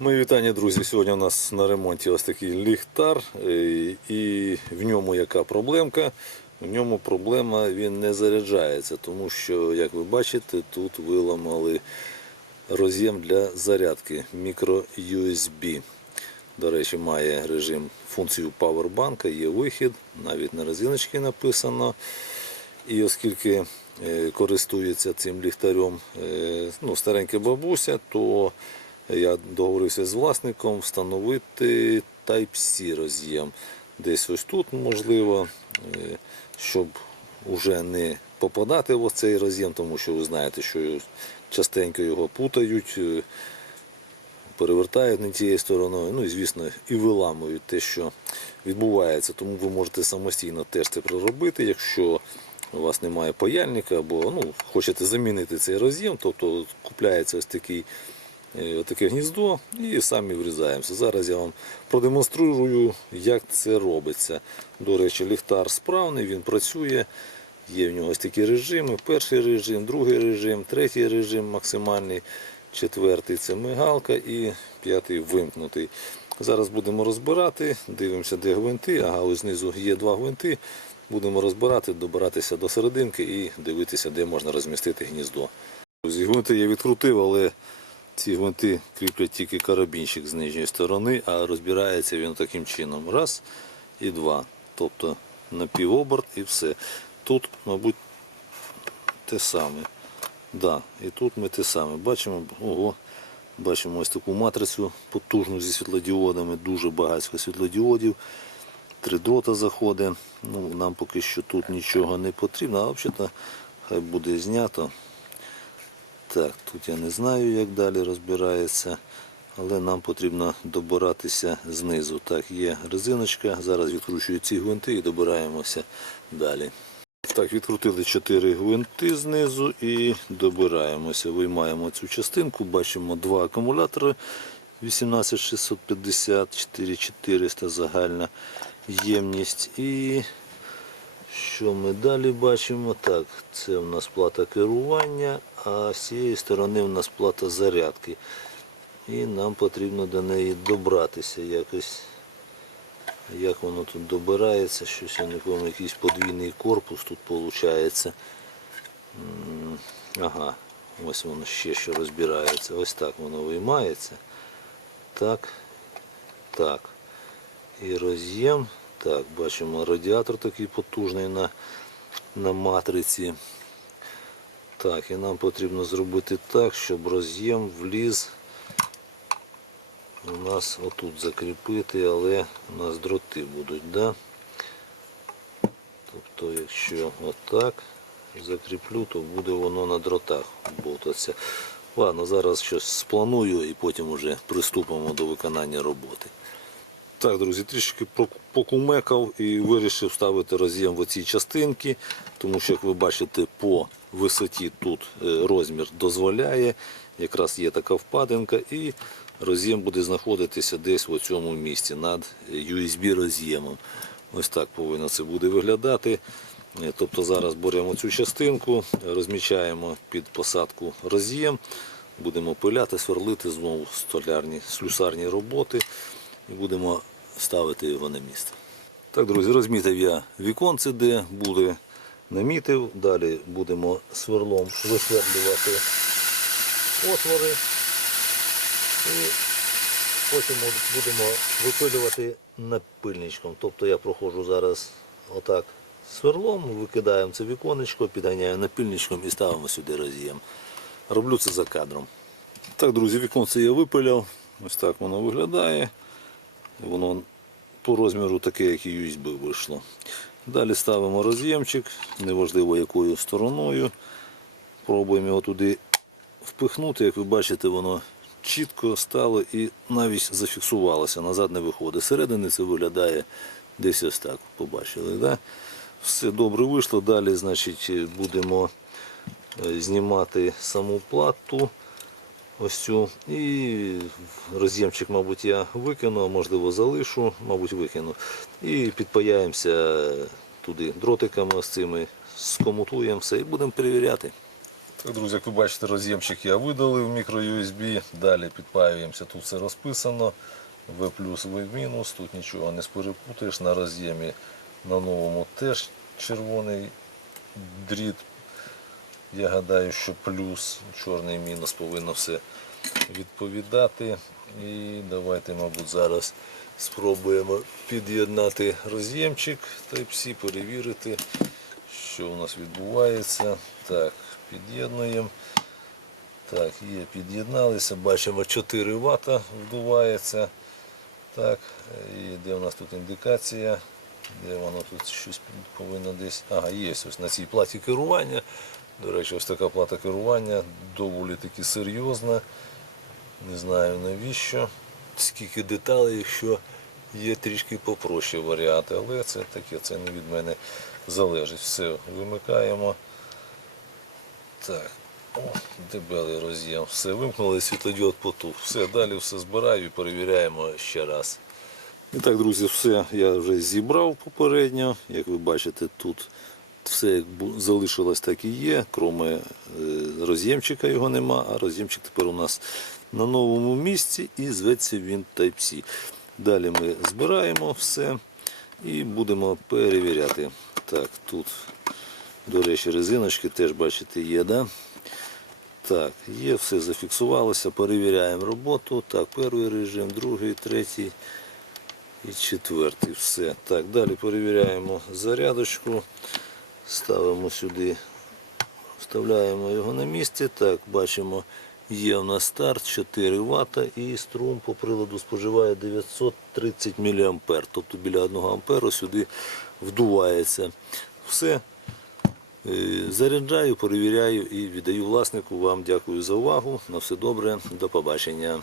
Мої вітання, друзі. Сьогодні у нас на ремонті ось такий ліхтар, е, і в ньому яка проблемка? В ньому проблема він не заряджається, тому що, як ви бачите, тут виламали роз'єм для зарядки мікро USB. До речі, має режим функцію павербанка, є вихід, навіть на резиночці написано. І оскільки е, користується цим ліхтарем е, ну, старенька бабуся, то я договорився з власником встановити Type-C роз'єм. Десь ось тут можливо, е, щоб уже не попадати в цей роз'єм, тому що ви знаєте, що частенько його путають, е, перевертають не тією стороною, ну і звісно, і виламують те, що відбувається. Тому ви можете самостійно теж це проробити, якщо у вас немає паяльника або ну, хочете замінити цей роз'єм, тобто купляється ось такий таке гніздо і самі врізаємося. Зараз я вам продемонструю, як це робиться. До речі, ліхтар справний, він працює. Є в нього ось такі режими. Перший режим, другий режим, третій режим максимальний, четвертий це мигалка і п'ятий вимкнутий. Зараз будемо розбирати, дивимося, де гвинти. Ага, ось знизу є два гвинти. Будемо розбирати, добиратися до серединки і дивитися, де можна розмістити гніздо. Гвинти я відкрутив, але ці гвинти кріплять тільки карабінчик з нижньої сторони, а розбирається він таким чином. Раз і два. Тобто на півоберт і все. Тут, мабуть, те саме. Да, і тут ми те саме. Бачимо, ого, бачимо ось таку матрицю потужну зі світлодіодами, дуже багатько світлодіодів. Три дрота заходить. Ну, нам поки що тут нічого не потрібно, а взагалі хай буде знято. Так, тут я не знаю, як далі розбирається, але нам потрібно добиратися знизу. Так, є резиночка, зараз відкручую ці гвинти і добираємося далі. Так, відкрутили 4 гвинти знизу і добираємося. Виймаємо цю частинку, бачимо два акумулятори 18650, 4400 загальна ємність. І що ми далі бачимо? Так, це у нас плата керування, а з цієї сторони у нас плата зарядки. І нам потрібно до неї добратися якось. Як воно тут добирається, щось я не пам'ятаю, якийсь подвійний корпус тут виходить. Ага, ось воно ще що розбирається. Ось так воно виймається. Так, так. І роз'єм. Так, бачимо радіатор такий потужний на, на матриці. Так, і нам потрібно зробити так, щоб роз'єм вліз у нас отут закріпити, але у нас дроти будуть, да? Тобто, якщо отак закріплю, то буде воно на дротах болтатися. Ладно, зараз щось спланую і потім вже приступимо до виконання роботи. Так, друзі, трішки покумекав і вирішив ставити роз'єм в оцій частинки, тому що, як ви бачите, по висоті тут е, розмір дозволяє, якраз є така впадинка, і роз'єм буде знаходитися десь в цьому місці над USB роз'ємом. Ось так повинно це буде виглядати. Е, Тобто зараз беремо цю частинку, розмічаємо під посадку роз'єм, будемо пиляти, сверлити знову столярні, слюсарні роботи і будемо ставити його на місце. Так, друзі, розмітив я віконце, де буде намітив. Далі будемо сверлом висверлювати отвори. І потім будемо випилювати напильничком. Тобто я проходжу зараз отак сверлом, викидаємо це віконечко, підганяємо напильничком і ставимо сюди роз'єм. Роблю це за кадром. Так, друзі, віконце я випиляв. Ось так воно виглядає. Воно по розміру таке, як і USB вийшло. Далі ставимо роз'ємчик, неважливо якою стороною. Пробуємо його туди впихнути. Як ви бачите, воно чітко стало і навіть зафіксувалося, назад не виходить. Середини це виглядає десь ось так. Побачили. Да? Все добре вийшло. Далі значить, будемо е, знімати саму плату. Ось цю. І роз'ємчик, мабуть, я викину, можливо залишу, мабуть, викину. І підпаяємося туди дротиками ось цими, скомутуємо все і будемо перевіряти. Так, друзі, як ви бачите, роз'ємчик я видалив мікро USB. Далі підпаюємося. Тут все розписано. V плюс, V мінус. Тут нічого не перепутаєш. На роз'ємі на новому теж червоний дріт. Я гадаю, що плюс, чорний мінус повинно все відповідати. І давайте, мабуть, зараз спробуємо під'єднати роз'ємчик Type-C, перевірити, що у нас відбувається. Так, під'єднуємо. Так, є, під'єдналися. Бачимо 4 Вт вдувається. Так, і де у нас тут індикація? Де воно тут щось повинно десь. Ага, є ось на цій платі керування. До речі, ось така плата керування, доволі таки серйозна. Не знаю навіщо. Скільки деталей, якщо є трішки попроще варіанти, але це таке, це не від мене залежить. Все, вимикаємо. Так, о, дебелий роз'єм. Все, вимкнули світлодіод потух. Все, далі все збираю і перевіряємо ще раз. І так, друзі, все я вже зібрав попередньо. Як ви бачите, тут все залишилось, так і є, кроме е, роз'ємчика його нема, а роз'ємчик тепер у нас на новому місці і зветься він Type-C. Далі ми збираємо все і будемо перевіряти. Так, тут, до речі, резиночки теж бачите є, да? Так, є, все зафіксувалося, перевіряємо роботу. Так, перший режим, другий, третій і четвертий. Все. Так, далі перевіряємо зарядочку. Ставимо сюди, вставляємо його на місце. Так, бачимо, є у нас старт 4 Вт і струм по приладу споживає 930 мА. Тобто біля 1 А сюди вдувається. Все. Е, Заряджаю, перевіряю і віддаю власнику. Вам дякую за увагу. На все добре. До побачення.